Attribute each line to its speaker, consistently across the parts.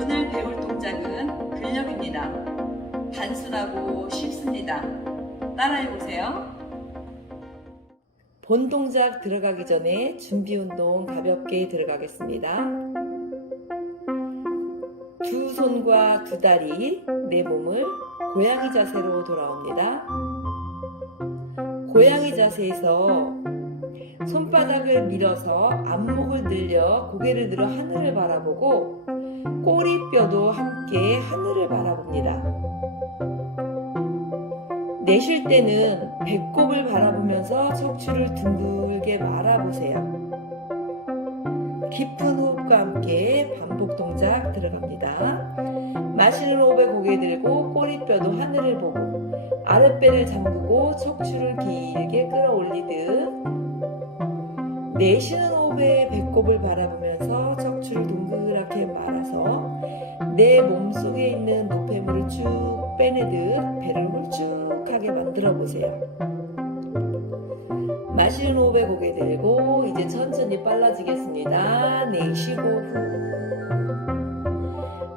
Speaker 1: 오늘 배울 동작은 근력입니다. 단순하고 쉽습니다. 따라해보세요. 본 동작 들어가기 전에 준비 운동 가볍게 들어가겠습니다. 두 손과 두 다리, 내 몸을 고양이 자세로 돌아옵니다. 고양이 자세에서 손바닥을 밀어서 앞목을 늘려 고개를 들어 하늘을 바라보고 꼬리뼈도 함께 하늘을 바라봅니다. 내쉴 때는 배꼽을 바라보면서 척추를 둥글게 말아보세요. 깊은 호흡과 함께 반복 동작 들어갑니다. 마시는 호흡에 고개 들고 꼬리뼈도 하늘을 보고 아랫배를 잠그고 척추를 길게 끌어올리듯 내쉬는 호흡에 배꼽을 바라보면서 척추를 동 그랗게 말아서 내 몸속에 있는 노폐물을 쭉 빼내듯 배를 홀쭉하게 만들어 보세요. 마시는 호흡에 고개 들고 이제 천천히 빨라지겠습니다. 내쉬고 후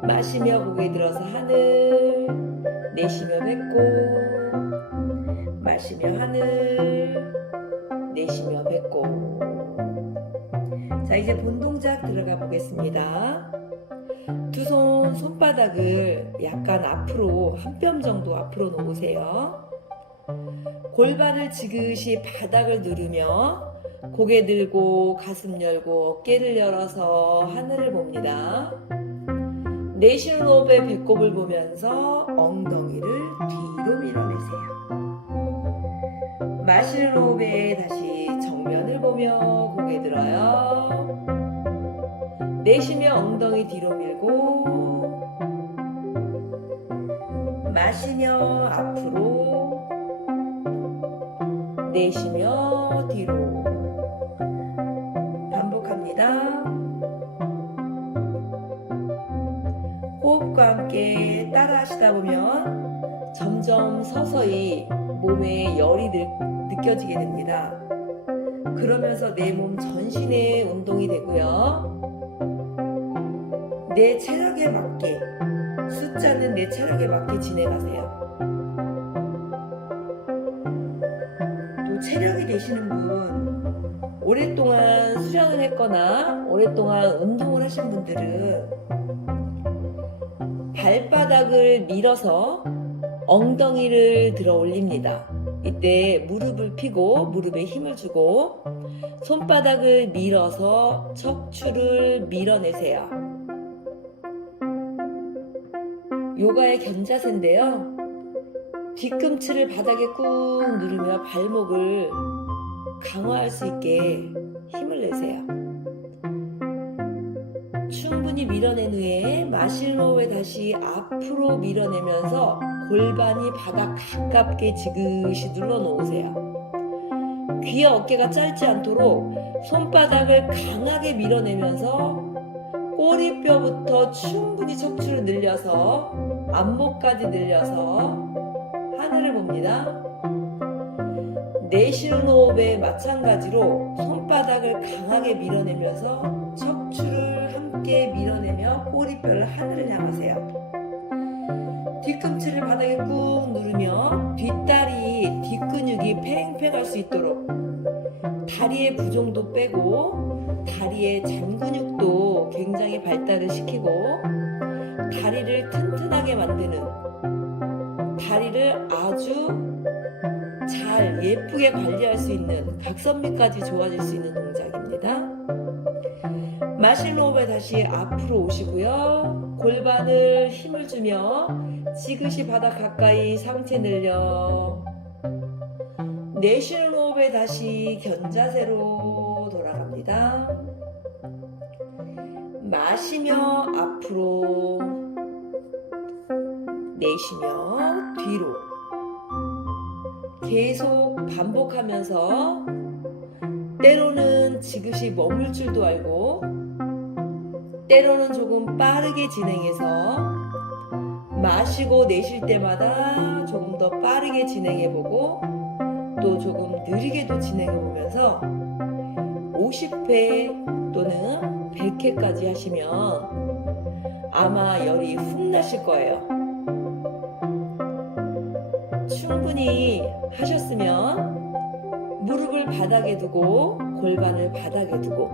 Speaker 1: 마시며 고개 들어서 하늘 내쉬며 배꼽 마시며 하늘 내쉬며 배꼽 자 이제 본 동작 들어가 보겠습니다. 두 손 손바닥을 약간 앞으로 한 뼘 정도 앞으로 놓으세요. 골반을 지그시 바닥을 누르며 고개 들고 가슴 열고 어깨를 열어서 하늘을 봅니다. 내쉬는 호흡에 배꼽을 보면서 엉덩이를 뒤로 밀어내세요. 마시는 호흡에 다시 정면을 보며 고개 들어요. 내쉬며 엉덩이 뒤로 밀고 마시며 앞으로 내쉬며 뒤로 반복합니다. 호흡과 함께 따라 하시다 보면 점점 서서히 몸에 열이 느, 느껴지게 됩니다. 그러면서 내 몸 전신의 운동이 되고요. 내 체력에 맞게 숫자는 내 체력에 맞게 진행하세요. 또 체력이 되시는 분 오랫동안 수련을 했거나 오랫동안 운동을 하신 분들은 발바닥을 밀어서 엉덩이를 들어 올립니다. 이때 무릎을 펴고 무릎에 힘을 주고 손바닥을 밀어서 척추를 밀어내세요. 요가의 견자세인데요. 뒤꿈치를 바닥에 꾹 누르며 발목을 강화할 수 있게 힘을 내세요. 충분히 밀어낸 후에 호흡에 다시 앞으로 밀어내면서 골반이 바닥 가깝게 지그시 눌러 놓으세요. 귀와 어깨가 짧지 않도록 손바닥을 강하게 밀어내면서 꼬리뼈부터 충분히 척추를 늘려서 앞목까지 늘려서 하늘을 봅니다. 호흡에 마찬가지로 손바닥을 강하게 밀어내면서 척추를 함께 밀어내며 꼬리뼈를 하늘을 향하세요. 뒤꿈치를 바닥에 꾹 누르며 뒷다리 뒷근육이 팽팽할 수 있도록 다리의 부종도 빼고 다리의 잔근육도 굉장히 발달을 시키고 다리를 튼튼하게 만드는 다리를 아주 잘 예쁘게 관리할 수 있는 각선미까지 좋아질 수 있는 동작입니다. 마실 호흡에 다시 앞으로 오시고요. 골반을 힘을 주며 지그시 바닥 가까이 상체 늘려 내쉬는 호흡에 다시 견자세로 돌아갑니다. 마시며 앞으로 내쉬며 뒤로 계속 반복하면서 때로는 지그시 머물 줄도 알고 때로는 조금 빠르게 진행해서 마시고 내쉴 때마다 조금 더 빠르게 진행해보고 또 조금 느리게도 진행해보면서 50회 또는 100회까지 하시면 아마 열이 훅 나실 거예요. 충분히 하셨으면 무릎을 바닥에 두고 골반을 바닥에 두고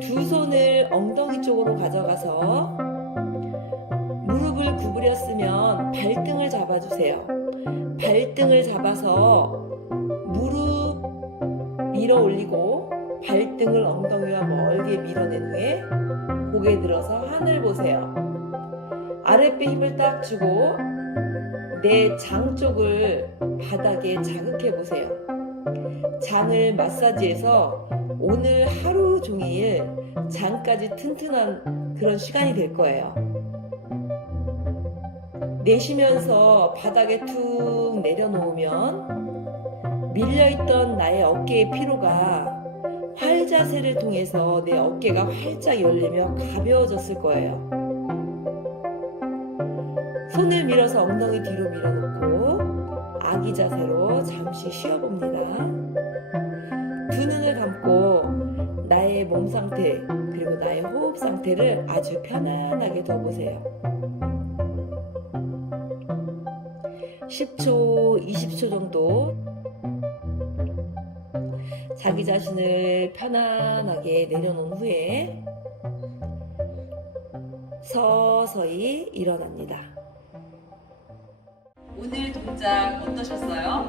Speaker 1: 두 손을 엉덩이 쪽으로 가져가서 무릎을 구부렸으면 발등을 잡아주세요. 발등을 잡아서 무릎 밀어 올리고 발등을 엉덩이와 멀게 밀어낸 후에 고개 들어서 하늘 보세요. 아랫배 힘을 딱 주고 내 장 쪽을 바닥에 자극해 보세요. 장을 마사지해서 오늘 하루 종일 장까지 튼튼한 그런 시간이 될 거예요. 내쉬면서 바닥에 툭 내려놓으면 밀려있던 나의 어깨의 피로가 활 자세를 통해서 내 어깨가 활짝 열리며 가벼워졌을 거예요. 손을 밀어서 엉덩이 뒤로 밀어놓고 아기 자세로 잠시 쉬어봅니다. 두 눈을 감고 나의 몸 상태 그리고 나의 호흡 상태를 아주 편안하게 둬보세요. 10초, 20초 정도 자기 자신을 편안하게 내려놓은 후에 서서히 일어납니다. 오늘 동작 어떠셨어요?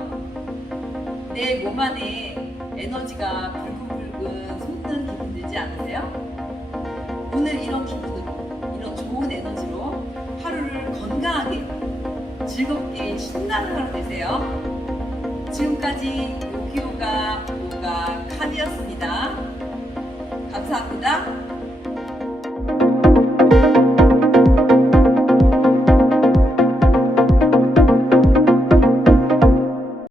Speaker 1: 내 몸 안에 에너지가 불끈불끈 솟는 기분 들지 않으세요? 오늘 이런 기분으로, 이런 좋은 에너지로 하루를 건강하게, 즐겁게 신나는 하루 되세요. 지금까지 요기요가 요가 칸이었습니다. 감사합니다.